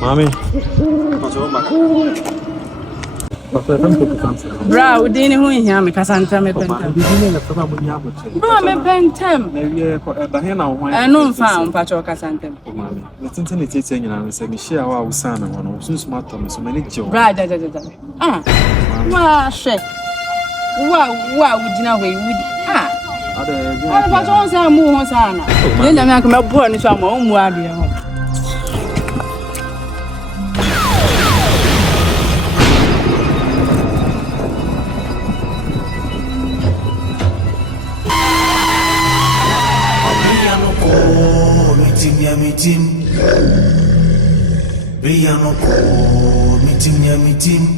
Mami. Bra, we didn't win here, me Cassandra, me pentem. Bro, me pentem. I know found Pacho Cassandra. Let's intend it saying, and say, Michelle, our son, and one soon smart Thomas, so many joke. Right, wow, shit. Wow, we didn't wait. Other Patrons are more on Sana. Then I come up born is our own warrior. Meeting. We are no meeting.